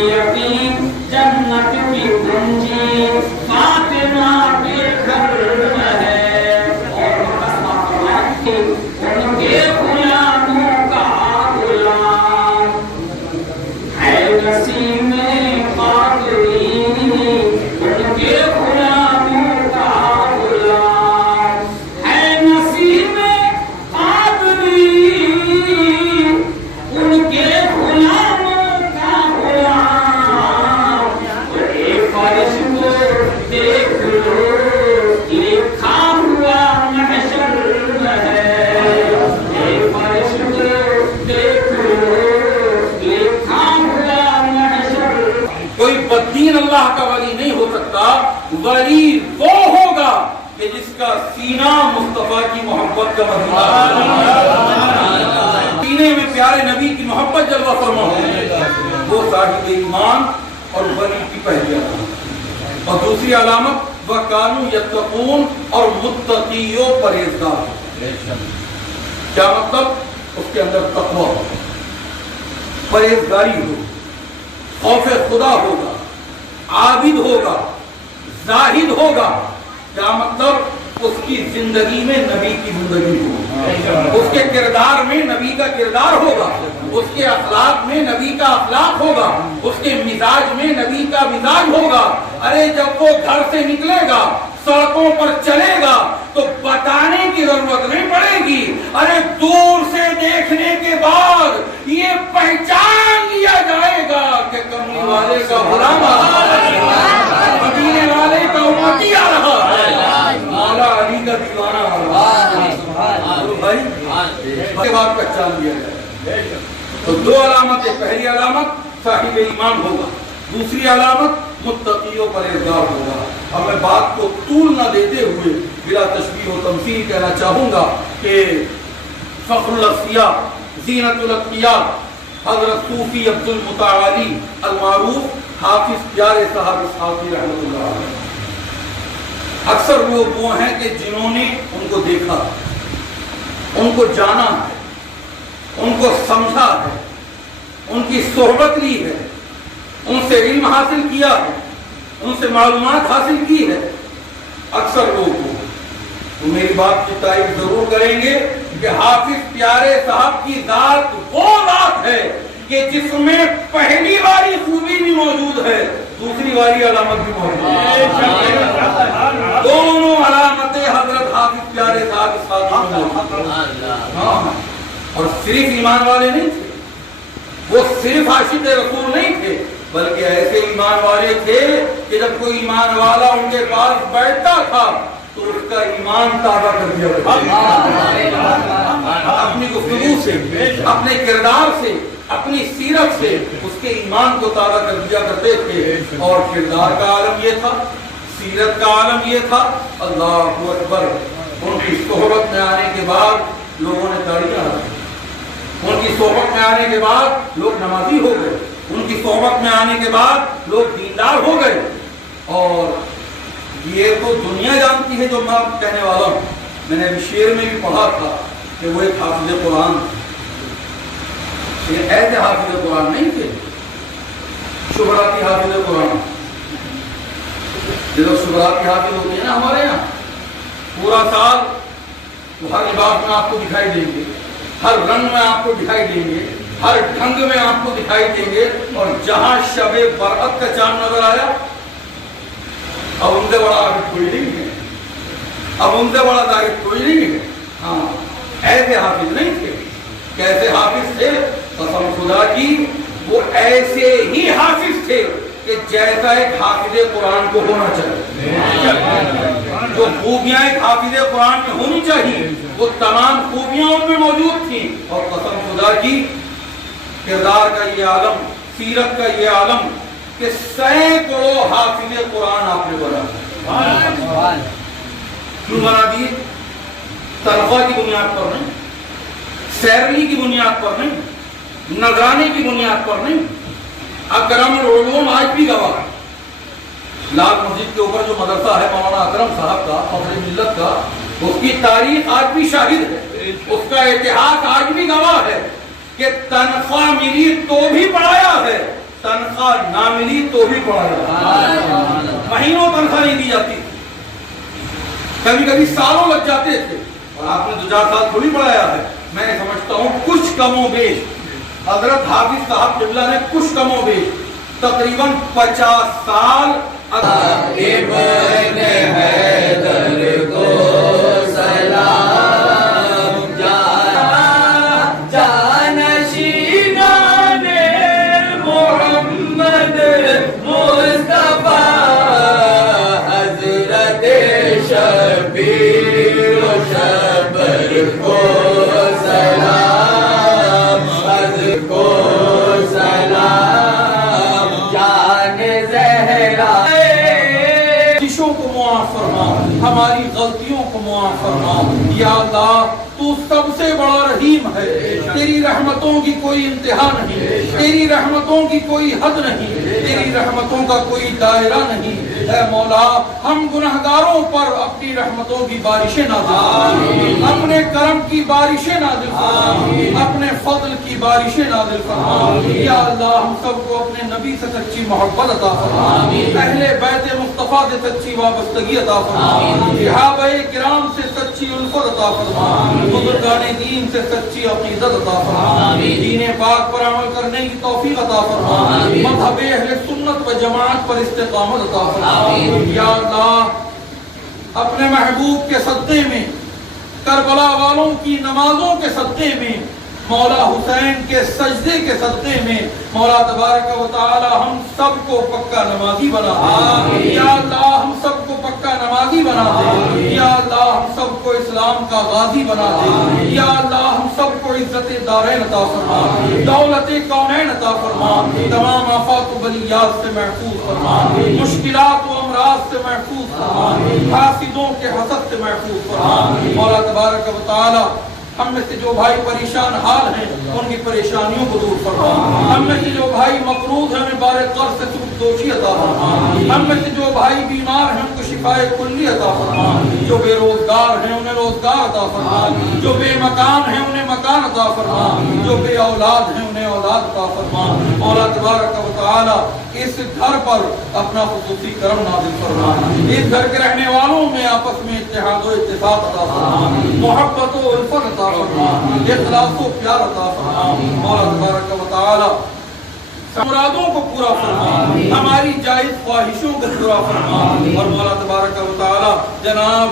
یقین جنت کی کنجی فاطمہ کے گھر میں ہے، اور ان کے غلاموں کا غلام ہے نسیم قادری، ان کے غلاموں کا غلام ہے نسیم قادری، ان کے غلاموں کا غلام۔ ایک فرش کو دیکھ لو لکھا ہوا محشر میں ہے، ایک فرش کو دیکھ لو لکھا ہوا محشر۔ کوئی بدین اللہ کا ولی نہیں ہو سکتا، ولی وہ ہوگا کہ جس کا سینہ مصطفیٰ کی محبت کا مدینہ سینے میں پیارے نبی کی محبت جلوہ فرما ہو، وہ صاحب ایمان اور ولی کی پہلی علامت۔ اور دوسری علامت وَكَانُوا يَتَّقُونَ، اور متقی و پرہیزگار۔ کیا مطلب؟ اس کے اندر تقوی ہو، پرہیزگاری ہو، خوف خدا ہوگا، عابد ہوگا، زاہد ہوگا۔ کیا مطلب؟ اس کی زندگی میں نبی کی زندگی ہو، اس کے کردار میں نبی کا کردار ہوگا، اس کے اخلاق میں نبی کا اخلاق ہوگا، اس کے مزاج میں نبی کا مزاج ہوگا۔ ارے جب وہ گھر سے نکلے گا، سڑکوں پر چلے گا تو بتانے کی ضرورت نہیں پڑے گی، ارے دور سے دیکھنے کے بعد یہ پہچان لیا جائے گا کہ کملی والے کا غلام آ رہا ہے، مدینے والے کا امتی آ رہا ہے، مولا علی کا دیوانہ آ رہا ہے۔ تو بھائی اس کے بعد پہچان لیا جائے۔ تو دو علامتیں، پہلی علامت صاحب ایمان ہوگا، دوسری علامت متقی و پرہیزگار ہوگا۔ اب میں بات کو طول نہ دیتے ہوئے بلا تشبیہ و تمثیل کہنا چاہوں گا کہ فخر الاصفیاء، زینت الاتقیاء، حضرت صوفی عبد المتعالی المعروف حافظ پیارے صاحب اسحاقی رحمۃ اللہ علیہ، اکثر لوگ وہ ہیں کہ جنہوں نے ان کو دیکھا، ان کو جانا ہے، ان کو سمجھا ہے، ان کی صحبت لی ہے، ان سے علم حاصل کیا ہے، ان سے معلومات حاصل کی ہے۔ اکثر لوگ وہ میری بات کی تعریف ضرور کریں گے کہ حافظ پیارے صاحب کی ذات وہ ذات ہے کہ جس میں پہلی والی خوبی بھی موجود ہے، دوسری والی علامت بھی موجود ہے۔ دونوں علامتیں حضرت حافظ پیارے صاحب اس خاتون میں موجود ہیں۔ اور صرف ایمان والے نہیں تھے، وہ صرف عاشق رسول نہیں تھے، بلکہ ایسے ایمان والے تھے کہ جب کوئی ایمان والا ان کے پاس بیٹھتا تھا تو اس کا ایمان تازہ کر دیا اپنی گفتگو سے، اپنے کردار سے، اپنی سیرت سے اس کے ایمان کو تازہ کر دیا کرتے تھے۔ اور کردار کا عالم یہ تھا، سیرت کا عالم یہ تھا، اللہ اکبر۔ ان کی صحبت میں آنے کے بعد لوگوں نے تاڑیاں لگائی، ان کی صحبت میں آنے کے بعد لوگ نمازی ہو گئے، ان کی صحبت میں آنے کے بعد لوگ دیندار ہو گئے۔ اور یہ تو دنیا جانتی ہے جو میں کہنے والا ہوں۔ میں نے ابھی شعر میں بھی پڑھا تھا کہ وہ ایک حافظ قرآن، یہ ایسے حافظ قرآن نہیں تھے شبراتی حافظ قرآن۔ جو شبراتی حافظ ہوتے ہیں نا ہمارے یہاں، پورا سال وہ ہر لباس میں آپ کو دکھائی دیں گے، ہر رنگ میں آپ کو دکھائی دیں گے، ہر ڈھنگ میں آپ کو دکھائی دیں گے، اور جہاں شب برأت کا چاند نظر آیا اب ان سے بڑا عابد کوئی نہیں ہے، اب ان سے بڑا زاہد کوئی نہیں ہے۔ ہاں ایسے حافظ نہیں تھے، کیسے حافظ تھے؟ قسم خدا کی وہ ایسے ہی حافظ تھے کہ جیسا ایک حافظ قرآن کو ہونا چاہیے، جو خوبیاں ایک حافظ قرآن میں ہونی چاہیے وہ تمام خوبیاں ان میں موجود تھیں۔ اور قسم خدا کی کردار کا یہ عالم، سیرت کا یہ عالم کہ سینکڑوں حافظ قرآن آپ نے بنا۔ کیوں بنا دیے؟ تنخواہ کی بنیاد پر نہیں، سیرلی کی بنیاد پر نہیں، نذرانے کی بنیاد پر نہیں۔ اکرم العلوم آج بھی گواہ ہے، لال مسجد کے اوپر جو مدرسہ ہے مولانا اکرم صاحب کا، فخر ملت کا، اس کی تاریخ آج بھی شاہد ہے، اس کا اتحاد آج بھی گواہ ہے کہ تنخواہ ملی تو بھی پڑھایا ہے، تنخواہ نہ ملی تو بھی پڑھایا، مہینوں تنخواہ نہیں دی جاتی، کبھی کبھی سالوں لگ جاتے تھے، اور آپ نے 2-4 سال تھوڑی پڑھایا ہے۔ میں سمجھتا ہوں کچھ کم و بیش حضرت حافظ صاحب قبلہ نے کچھ کم و بیش تقریباً 50 سال ابن حیدر کو سلام، جانشینان محمد مصطفیٰ، حضرت شبیر و شبر کو سلام، حضرت کو سلام، جان زہرا کو معاف فرما، ہماری غلطیوں کو معاف فرما۔ یا اللہ تو سب سے بڑا رحیم ہے، تیری رحمتوں کی کوئی انتہا نہیں، تیری رحمتوں کی کوئی حد نہیں، تیری رحمتوں کا کوئی دائرہ نہیں۔ اے مولا ہم گناہگاروں پر اپنی رحمتوں کی بارشیں نازل فرما، اپنے کرم کی بارشیں نازل فرما، اپنے فضل کی بارشیں نازل فرما۔ یا اللہ ہم سب کو اپنے نبی سے سچی محبت عطا فرما، اہل بیت مصطفیٰ سے سچی وابستگی عطا فرما، صحابہ کرام سے سچی الفت عطا فرما، بزرگان دین سے سچی عقیدت عطا فرما، دین پاک پر عمل کرنے کی توفیق عطا فرما، مذہب اہل سنت و جماعت پر استقامت عطا فرما۔ یا اللہ اپنے محبوب کے صدقے میں، کربلا والوں کی نمازوں کے صدقے میں، مولا حسین کے سجدے کے صدقے میں، مولا تبارک و تعالی ہم سب کو پکا نمازی بنا دے۔ یا اللہ ہم سب کو پکا نمازی بنا دے۔ یا اللہ ہم سب کو اسلام کا غازی بنا دے۔ یا اللہ ہم سب کو عزت دارین عطا فرما، دولت کونین عطا فرما، تمام آفات و بلیات سے محفوظ فرما، مشکلات و امراض سے محفوظ فرما، حاسدوں کے حسد سے محفوظ فرما۔ مولا تبارک و تعالی ہم میں سے جو بھائی پریشان حال ہیں ان کی پریشانیوں کو دور فرما، ہم میں سے جو بھائی مقروض ہیں انہیں بار قرض سے سود دوشی عطا فرما، ہم میں سے جو بھائی بیمار ہیں ان کو شفائے کلی عطا فرما، جو بے روزگار ہیں انہیں روزگار عطا فرما، جو بے مکان ہیں انہیں مکان عطا فرما، جو بے اولاد ہیں انہیں اولاد عطا فرما۔ مولا تبارک و تعالی اس گھر پر اپنا خصوصی کرم نازل فرما، اس گھر کے رہنے والوں میں آپس میں اتحاد و اتفاق عطا فرما، محبت و الفت عطا فرما، اخلاص و پیار عطا فرما۔ مولا تبارک و تعالی مرادوں کو پورا فرما، ہماری جائز خواہشوں کو پورا فرما، اور مولا تبارک و تعالی جناب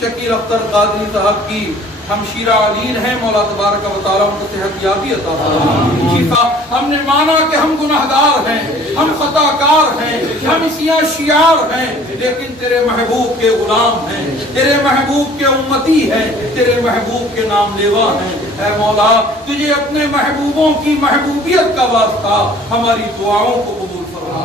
شکیل اختر قادری صاحب کی ہمشیرہ علین ہیں، مولا تبارک و تعالی ان کو صحت یابی عطا فرما، شفا۔ ہم نے مانا کہ ہم گناہگار ہیں، ہم خطا کار ہیں، ہم اسیاں شیار ہیں، لیکن تیرے محبوب کے غلام ہیں، تیرے محبوب کے امتی ہیں، تیرے محبوب کے نام لیوا ہیں۔ اے مولا تجھے اپنے محبوبوں کی محبوبیت کا واسطہ ہماری دعاؤں کو قبول فرما۔